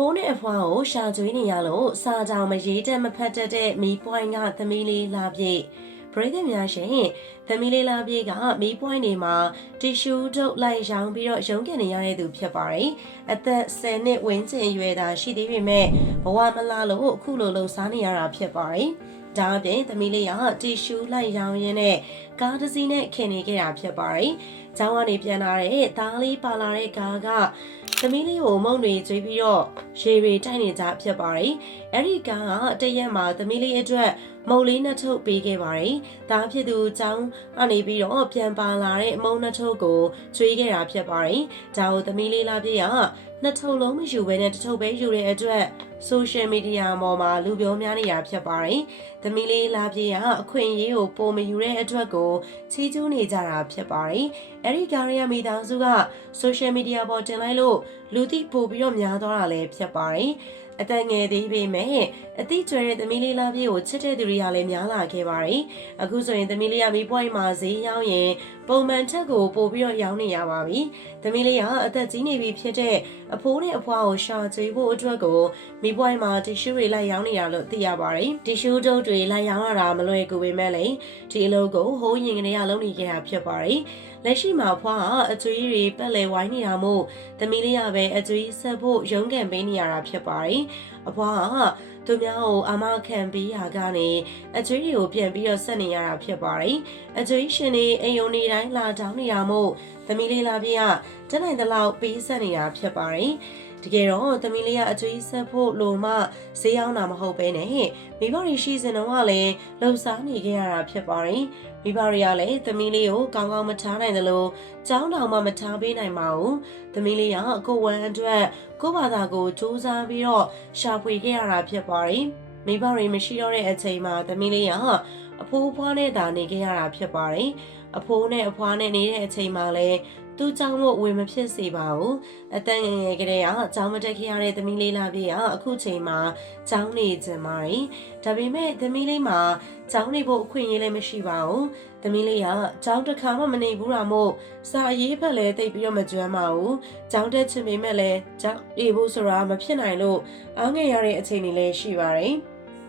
ဘိုးနဲ့အဖွားကိုရှာကျွေးနေရလို့စာကြောင်မရေးတက်မဖတ်တတ်တဲ့မီးပွိုင်းကသမီးလေးလာပြည့်ပရိသတ်များရှင်သမီးလေးလာပြည့်ကမီးပွိုင်းတွေမှာတီရှူးထုတ်လိုက်ရောင်းပြီးတော့ရုံးကန်နေရတဲ့သူဖြစ်ပါတယ်အသက်10နှစ်ဝန်းကျင်အရွယ်သာရှိသေးပေမဲ့ဘဝမလာလို့အခုလိုလှုပ်ရှားနေရတာဖြစ်ပါတယ် ဒါအပြင်သမီးလေးကတီရှူးလိုက်ရောင်းရင်းနဲ့ကားတစ်စီးနဲ့ခင်နေခဲ့တာဖြစ်ပါတယ်။ကျောင်းကနေပြန်လာတဲ့သားလေးပါလာတဲ့ကားကသမီးလေးကိုမုံတွေကျွေးပြီးတော့ရေတွေတိုက်နေကြဖြစ်ပါတယ်။အဲ့ဒီကားကတရက်မှာသမီးလေးအတွက်မုံလေးနှစ်ထုပ်ပေးခဲ့ပါတယ်။ဒါဖြစ်သူကျောင်းကနေပြီးတော့ပြန်ပါလာတဲ့မုံနှစ်ထုပ်ကိုကျွေးခဲ့တာဖြစ်ပါတယ်။ဒါကိုသမီးလေးလာပြည့်ကနှစ်ထုပ်လုံးမယူဘဲနဲ့တစ်ထုပ်ပဲယူတဲ့အတွက် social media ပေါ်မှာလူပြောများနေတာဖြစ်ပါတယ်။သမီးလေးလာပြည့်ကအခွင့်အရေးကိုပုံမယူတဲ့အတွက်ကိုချီးကျူးနေကြတာဖြစ်ပါတယ်။အဲဒီကာရီယာမိသားစုက social media ပေါ်တင်လိုက်လို့လူသိပို့ပြီးတော့များသွားတာလည်းဖြစ်ပါတယ်။အသက်ငယ်သေးပေမဲ့အသိကျွဲတဲ့သမီးလေးလာပြည့်ကိုချစ်တဲ့သူတွေကလည်းများလာခဲ့ပါတယ်။အခုဆိုရင်သမီးလေးကမိပွိုင်းမှာဈေးရောက်ရင်ပုံမှန်ချက်ကိုပို့ပြီးတော့ရောင်းနေရပါပြီ။သမီးလေးကအသက်ကြီးနေပြီဖြစ်တဲ့အဖိုးနဲ့အဖွားကိုရှာကျွေးဖို့အတွက်ကိုမိပွိုင်းမှာတီရှူးတွေလိုက်ရောင်းနေရလို့သိရပါတယ်။တီရှူးတုပ်တွေလိုက်ရောင်းရတာမလွယ်ကူပေမဲ့လည်းဒီအလုပ်ကိုဟိုးရင်ကနေရလုပ်နေကြတာဖြစ်ပါတယ်။လက်ရှိမှာဖွားကအကျွေးတွေပက်လေဝိုင်းနေတာမို့သမီးလေးကပဲအကျွေးဆက်ဖို့ရုန်းကန်ပေးနေရတာဖြစ်ပါတယ်။အဖွားကသူများကိုအာမခံပေးရာကနေအကျွေးတွေကိုပြန်ပြီးတော့ဆက်နေရတာဖြစ်ပါတယ်။အကျွေးရှင်တွေအိမ်ယုံနေတိုင်းလာတောင်းနေတာမို့သမီးလေးလာပြည့်ကတနိုင်တဲ့လောက်ပေးဆက်နေတာဖြစ်ပါတယ်။တကယ်တော့သမီးလေးကအကျွေးဆက်ဖို့လိုမှဈေးရောက်တာမဟုတ်ပဲနဲ့မိဘတွေရှိစင်တော့ကလည်းလှုပ်ရှားနေကြရတာဖြစ်ပါတယ်။ မိဘတွေကလည်းသမီးလေးကိုကောင်းကောင်းမထားနိုင်သလိုကြောင်းတောင်မှမထားပေးနိုင်ပါဘူး။သမီးလေးကကိုဝမ်းအတွက်ကိုယ့်ဘာသာကိုစူးစမ်းပြီးတော့ရှာဖွေခဲ့ရတာဖြစ်ပါတယ်။မိဘတွေမရှိတော့တဲ့အချိန်မှာသမီးလေးကအဖိုးအဖွားနဲ့သာနေခဲ့ရတာဖြစ်ပါတယ်။အဖိုးနဲ့အဖွားနဲ့နေတဲ့အချိန်မှာလည်း သူ့ကြောင့်မို့ဝင်မဖြစ်စေပါဘူးအတန်ငယ်ငယ်ကလေးကကြောင်းမတက်ခဲ့ရတဲ့သမီးလေးလာပြည့်ကအခုချိန်မှာကြောင်းနေကြပါတယ်ဒါပေမဲ့သမီးလေးမှာကြောင်းနေဖို့အခွင့်အရေးလည်းမရှိပါဘူးသမီးလေးကကြောင်းတစ်ခါမှမနေဘူးတာမို့စာရေးဖက်လည်းတိတ်ပြီးတော့မကြမ်းပါဘူးကြောင်းတက်ချင်ပေမဲ့လည်းကြောင်းနေဖို့ဆိုတာမဖြစ်နိုင်လို့အားငယ်ရတဲ့အချိန်တွေလည်းရှိပါတယ်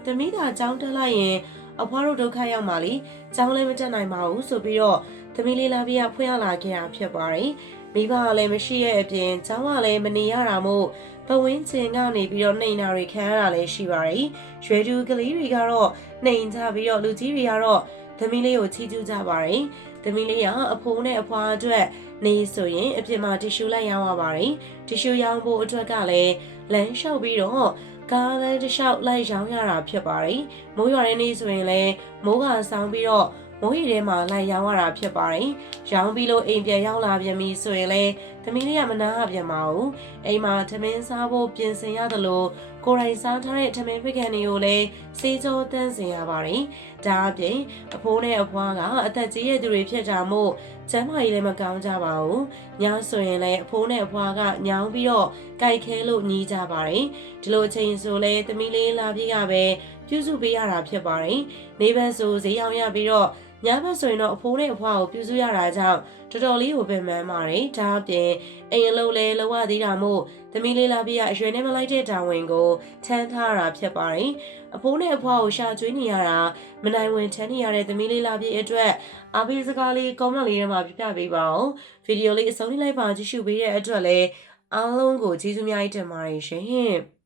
သမီးကကြောင်းတက်လိုက်ရင် အဖွားတို့ဒုက္ခရောက်မှလीကြောင်းလည်းမတက်နိုင်ပါဘူးဆိုပြီးတော့သမီးလေးလာပြီးဖွင့်ရလာခဲ့တာဖြစ်ပါတယ်မိဘကလည်းမရှိရဲ့အပြင်ကျောင်းကလည်းမနေရတာမို့ပဝင်းချင်ကနေပြီးတော့နှိမ်နာတွေခံရတာလည်းရှိပါတယ်ရွယ်သူကလေးတွေကတော့နှိမ်ကြပြီးတော့လူကြီးတွေကတော့သမီးလေးကိုချီးကျူးကြပါတယ်သမီးလေးကအဖိုးနဲ့အဖွားအတွက်နေဆိုရင်အပြင်မှာတီရှူလိုက်ရောင်းရပါတယ်တီရှူရောင်းဖို့အတွက်ကလည်းလမ်းလျှောက်ပြီးတော့ ကားလမ်းတစ်လျှောက်လိုက်ရောင်းရတာဖြစ်ပါတယ်မိုးရွာတဲ့နေ့ဆိုရင်လည်းမိုးကဆောင်းပြီးတော့မိုးရီထဲမှာလိုက်ရောင်းရတာဖြစ်ပါတယ်။ရောင်းပြီးလို့အိမ်ပြန်ရောက်လာပြန်ပြီဆိုရင်လည်း သမီးလေးကမနာရပြန်ပါဘူး။အိမ်မှာသမင်းစားဖို့ပြင်ဆင်ရသလိုကိုယ်တိုင်စားထားတဲ့သမင်းဖိကန်တွေကိုလည်းစေးကြောတန်းစင်ရပါတယ်။ဒါအပြင်အဖိုးနဲ့အဖွားကအသက်ကြီးရဲ့သူတွေဖြစ်တာမို့ကျမ်းမာရေးလည်းမကောင်းကြပါဘူး။ညဆိုရင်လည်းအဖိုးနဲ့အဖွားကညောင်းပြီးတော့ကြိုက်ခဲလို့ညီးကြပါတယ်။ဒီလိုအချိန်ဆိုလဲသမီးလေးလာပြီးကပဲပြုစုပေးရတာဖြစ်ပါတယ်။နေဘက်ဆိုဈေးရောက်ရပြီးတော့ ညဘက်ဆိုရင်တော့အဖိုးနဲ့အဖွားကိုပြုစုရတာကြောင့်တော်တော်လေးကိုပင်ပန်းပါတယ်။ဒါအပြင်အိမ်အလုံးလဲလောရသေးတာမို့သမီးလေးလာပြအရွယ်နဲ့မလိုက်တဲ့တာဝန်ကိုထမ်းထားတာဖြစ်ပါတယ်။အဖိုးနဲ့အဖွားကိုရှာကျွေးနေရတာမနိုင်ဝင်ထမ်းနေရတဲ့သမီးလေးလာပြအတွက်အားပေးစကားလေးကောမန့်လေးထဲမှာပြပြပေးပါအောင်။ဗီဒီယိုလေးအဆုံးထိလိုက်ပါကြည့်ရှုပေးတဲ့အတွက်လည်းအားလုံးကိုကျေးဇူးများကြီးတင်ပါတယ်ရှင်။